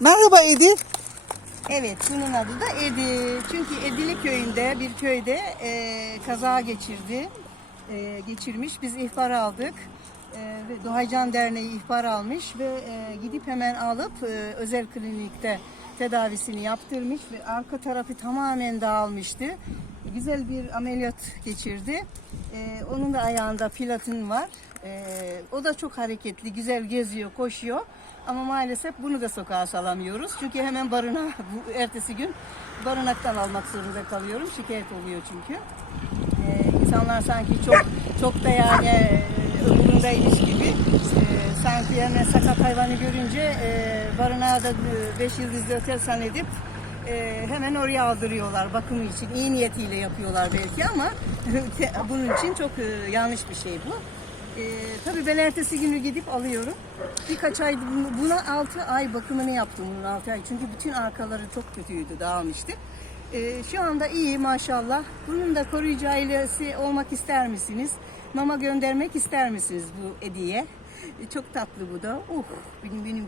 Merhaba Edi. Evet, bunun adı da Edi. Çünkü Edili köyünde, bir köyde e, kaza geçirdi. E, geçirmiş. Biz ihbar aldık. E, Doğaycan Derneği ihbar almış ve e, gidip hemen alıp e, özel klinikte tedavisini yaptırmış ve arka tarafı tamamen dağılmıştı. Güzel bir ameliyat geçirdi. E, onun da ayağında platin var. E, o da çok hareketli, güzel geziyor, koşuyor. Ama maalesef bunu da sokağa salamıyoruz. Çünkü hemen barına bu ertesi gün barınaktan almak zorunda kalıyorum. Şikayet oluyor çünkü. Ee, insanlar sanki çok çok da yani e, umurundaymış gibi. e, sanki yani sakat hayvanı görünce e, barınağa da 5 yıldızlı otel zannedip e, hemen oraya aldırıyorlar bakımı için. iyi niyetiyle yapıyorlar belki ama bunun için çok e, yanlış bir şey bu. Ee, tabii ben ertesi günü gidip alıyorum. Birkaç ay buna 6 ay bakımını yaptım bunun 6 ay. Çünkü bütün arkaları çok kötüydü, dağılmıştı. Ee, şu anda iyi maşallah. Bunun da koruyucu ailesi olmak ister misiniz? Mama göndermek ister misiniz bu hediye? Çok tatlı bu da. Uh, benim benim